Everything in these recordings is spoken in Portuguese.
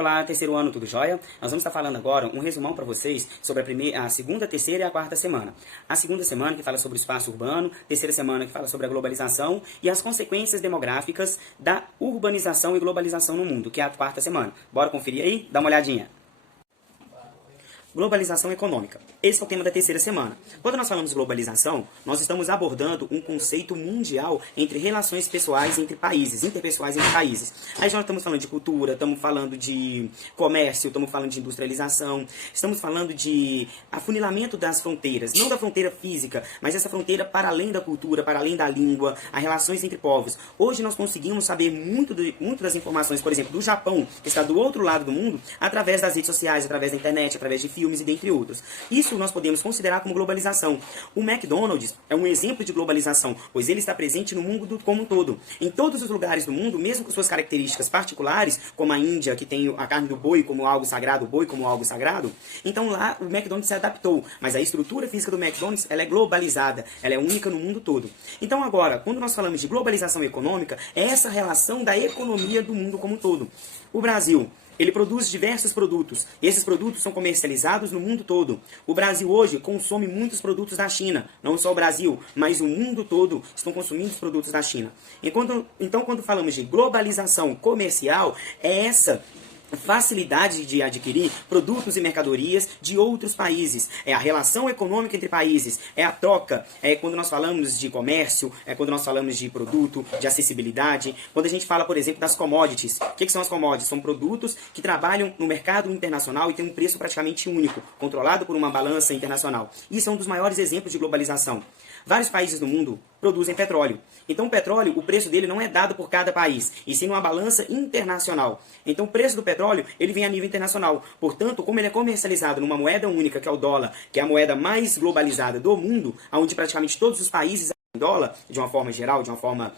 Olá, terceiro ano, tudo jóia? Nós vamos estar falando agora um resumão para vocês sobre a segunda, terceira e a quarta semana. A segunda semana que fala sobre o espaço urbano, terceira semana que fala sobre a globalização e as consequências demográficas da urbanização e globalização no mundo, que é a quarta semana. Bora conferir aí? Dá uma olhadinha. Globalização econômica. Esse é o tema da terceira semana. Quando nós falamos de globalização, nós estamos abordando um conceito mundial entre relações pessoais entre países, interpessoais entre países. Aí nós estamos falando de cultura, estamos falando de comércio, estamos falando de industrialização, estamos falando de afunilamento das fronteiras, não da fronteira física, mas essa fronteira para além da cultura, para além da língua, as relações entre povos. Hoje nós conseguimos saber muito das informações, por exemplo, do Japão, que está do outro lado do mundo, através das redes sociais, através da internet, através de filmes e dentre outros. Isso nós podemos considerar como globalização. O McDonald's é um exemplo de globalização, pois ele está presente no mundo como um todo. Em todos os lugares do mundo, mesmo com suas características particulares, como a Índia, que tem a carne do boi como algo sagrado, o boi como algo sagrado, então lá o McDonald's se adaptou, mas a estrutura física do McDonald's ela é globalizada, ela é única no mundo todo. Então agora, quando nós falamos de globalização econômica, é essa relação da economia do mundo como um todo. O Brasil, ele produz diversos produtos, e esses produtos são comercializados no mundo todo. O Brasil hoje consome muitos produtos da China, não só o Brasil, mas o mundo todo estão consumindo os produtos da China. Então, quando falamos de globalização comercial, é essa facilidade de adquirir produtos e mercadorias de outros países. É a relação econômica entre países, é a troca, é quando nós falamos de comércio, é quando nós falamos de produto, de acessibilidade, quando a gente fala, por exemplo, das commodities. O que são as commodities? São produtos que trabalham no mercado internacional e têm um preço praticamente único, controlado por uma balança internacional. Isso é um dos maiores exemplos de globalização. Vários países do mundo produzem petróleo. Então o petróleo, o preço dele não é dado por cada país, e sim numa balança internacional. Então o preço do petróleo, ele vem a nível internacional. Portanto, como ele é comercializado numa moeda única, que é o dólar, que é a moeda mais globalizada do mundo, onde praticamente todos os países em dólar, de uma forma geral, de uma forma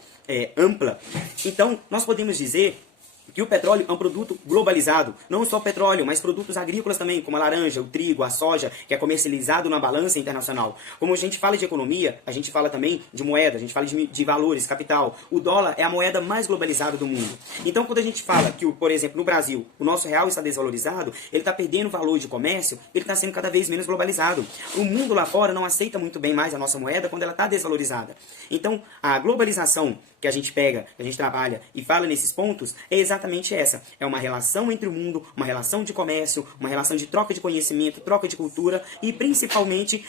ampla, então nós podemos dizer que o petróleo é um produto globalizado. Não só o petróleo, mas produtos agrícolas também, como a laranja, o trigo, a soja, que é comercializado na balança internacional. Como a gente fala de economia, a gente fala também de moeda, a gente fala de valores, capital. O dólar é a moeda mais globalizada do mundo. Então, quando a gente fala que, por exemplo, no Brasil, o nosso real está desvalorizado, ele está perdendo valor de comércio, ele está sendo cada vez menos globalizado. O mundo lá fora não aceita muito bem mais a nossa moeda quando ela está desvalorizada. Então, a globalização que a gente pega, que a gente trabalha e fala nesses pontos, é exatamente essa. É uma relação entre o mundo, uma relação de comércio, uma relação de troca de conhecimento, troca de cultura e principalmente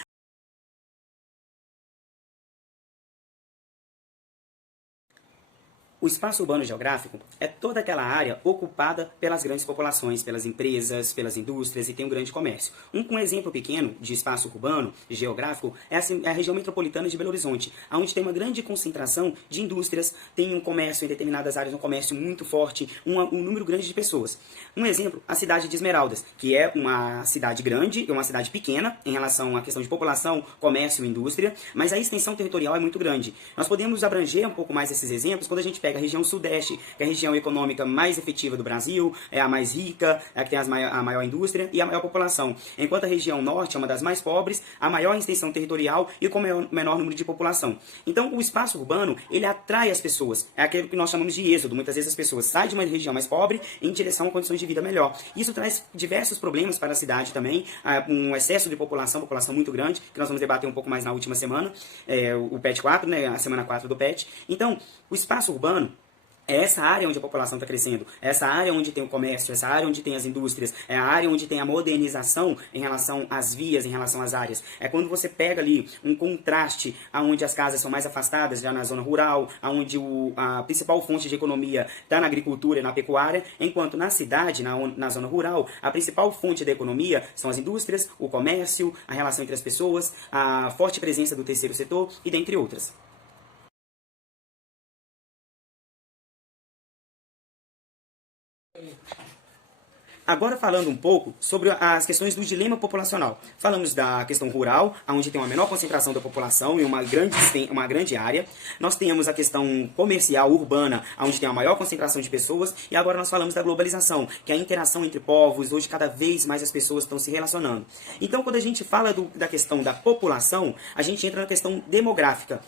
o espaço urbano geográfico é toda aquela área ocupada pelas grandes populações, pelas empresas, pelas indústrias e tem um grande comércio. Um exemplo pequeno de espaço urbano geográfico é a região metropolitana de Belo Horizonte, onde tem uma grande concentração de indústrias, tem um comércio em determinadas áreas, um comércio muito forte, um número grande de pessoas. Um exemplo, a cidade de Esmeraldas, que é uma cidade grande e uma cidade pequena em relação à questão de população, comércio e indústria, mas a extensão territorial é muito grande. Nós podemos abranger um pouco mais esses exemplos quando a gente pega a região sudeste, que é a região econômica mais efetiva do Brasil, é a mais rica, é a que tem a maior indústria e a maior população. Enquanto a região norte é uma das mais pobres, a maior extensão territorial e com o menor número de população. Então, o espaço urbano, ele atrai as pessoas. É aquilo que nós chamamos de êxodo. Muitas vezes as pessoas saem de uma região mais pobre em direção a condições de vida melhor. Isso traz diversos problemas para a cidade também, um excesso de população muito grande, que nós vamos debater um pouco mais na última semana, o PET 4, né, a semana 4 do PET. Então, o espaço urbano é essa área onde a população está crescendo, é essa área onde tem o comércio, essa área onde tem as indústrias, é a área onde tem a modernização em relação às vias, em relação às áreas. É quando você pega ali um contraste onde as casas são mais afastadas, já na zona rural, onde a principal fonte de economia está na agricultura e na pecuária, enquanto na cidade, na zona rural, a principal fonte da economia são as indústrias, o comércio, a relação entre as pessoas, a forte presença do terceiro setor e dentre outras. Agora falando um pouco sobre as questões do dilema populacional. Falamos da questão rural, onde tem uma menor concentração da população em uma grande área. Nós temos a questão comercial, urbana, onde tem a maior concentração de pessoas. E agora nós falamos da globalização, que é a interação entre povos. Hoje cada vez mais as pessoas estão se relacionando. Então quando a gente fala da questão da população, a gente entra na questão demográfica.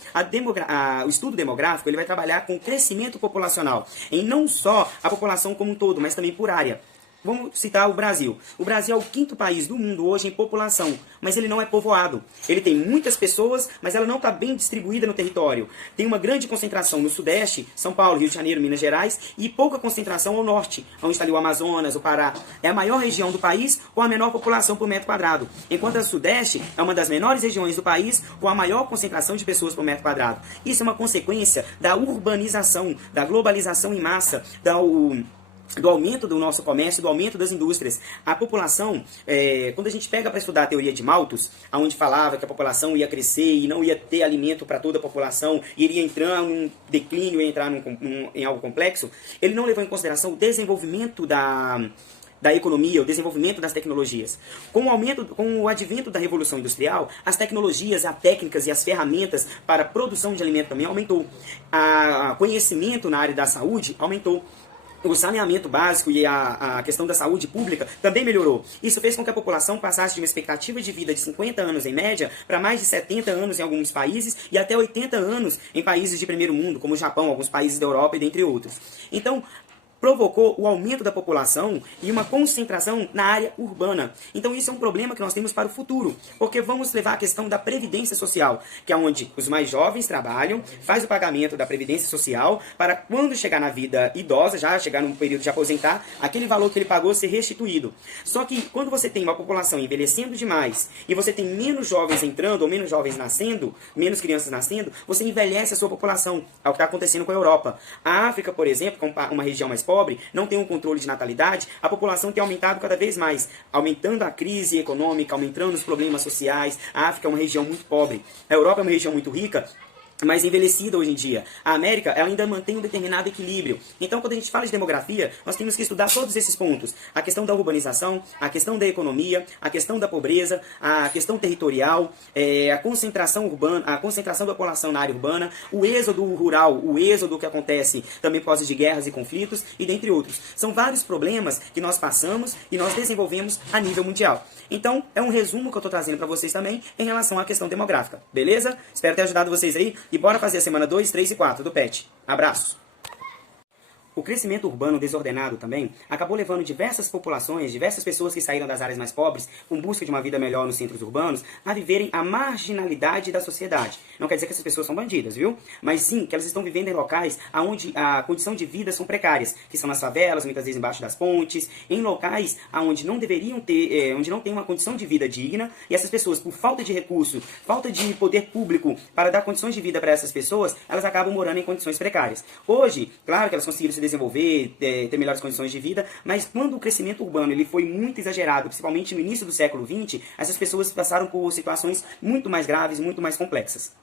O estudo demográfico ele vai trabalhar com o crescimento populacional, em não só a população como um todo, mas também por área. vamos citar o Brasil. O Brasil é o 5º país do mundo hoje em população, mas ele não é povoado. Ele tem muitas pessoas, mas ela não está bem distribuída no território. Tem uma grande concentração no Sudeste, São Paulo, Rio de Janeiro, Minas Gerais, e pouca concentração ao Norte, onde está ali o Amazonas, o Pará. É a maior região do país com a menor população por metro quadrado, enquanto a Sudeste é uma das menores regiões do país com a maior concentração de pessoas por metro quadrado. Isso é uma consequência da urbanização, da globalização em massa, do aumento do nosso comércio, do aumento das indústrias. A população, quando a gente pega para estudar a teoria de Malthus, onde falava que a população ia crescer e não ia ter alimento para toda a população, iria entrar em um declínio, ia entrar em algo complexo, ele não levou em consideração o desenvolvimento da economia, o desenvolvimento das tecnologias. Com o advento da Revolução Industrial, as tecnologias, as técnicas e as ferramentas para a produção de alimento também aumentou. O conhecimento na área da saúde aumentou. O saneamento básico e a questão da saúde pública também melhorou. Isso fez com que a população passasse de uma expectativa de vida de 50 anos em média para mais de 70 anos em alguns países e até 80 anos em países de primeiro mundo, como o Japão, alguns países da Europa e dentre outros. Então, provocou o aumento da população e uma concentração na área urbana. Então isso é um problema que nós temos para o futuro, porque vamos levar a questão da previdência social, que é onde os mais jovens trabalham, faz o pagamento da previdência social, para quando chegar na vida idosa, já chegar num período de aposentar, aquele valor que ele pagou ser restituído. Só que quando você tem uma população envelhecendo demais, e você tem menos jovens entrando, ou menos jovens nascendo, menos crianças nascendo, você envelhece a sua população. É o que está acontecendo com a Europa. A África, por exemplo, que é uma região mais pobre, não tem um controle de natalidade, a população tem aumentado cada vez mais, aumentando a crise econômica, aumentando os problemas sociais. A África é uma região muito pobre, a Europa é uma região muito rica, mais envelhecida hoje em dia. A América, ela ainda mantém um determinado equilíbrio. Então, quando a gente fala de demografia, nós temos que estudar todos esses pontos. A questão da urbanização, a questão da economia, a questão da pobreza, a questão territorial, a concentração urbana, a concentração da população na área urbana, o êxodo rural, o êxodo que acontece também por causa de guerras e conflitos, e dentre outros. São vários problemas que nós passamos e nós desenvolvemos a nível mundial. Então, é um resumo que eu estou trazendo para vocês também em relação à questão demográfica. Beleza? Espero ter ajudado vocês aí. E bora fazer a semana 2, 3 e 4 do PET. Abraço! O crescimento urbano desordenado também acabou levando diversas populações, diversas pessoas que saíram das áreas mais pobres, com busca de uma vida melhor nos centros urbanos, a viverem a marginalidade da sociedade. Não quer dizer que essas pessoas são bandidas, viu? Mas sim que elas estão vivendo em locais onde a condição de vida são precárias, que são nas favelas, muitas vezes embaixo das pontes, em locais onde não deveriam ter, onde não tem uma condição de vida digna, e essas pessoas, por falta de recurso, falta de poder público para dar condições de vida para essas pessoas, elas acabam morando em condições precárias. Hoje, claro que elas conseguiram se desenvolver, ter melhores condições de vida, mas quando o crescimento urbano ele foi muito exagerado, principalmente no início do século XX, essas pessoas passaram por situações muito mais graves, muito mais complexas.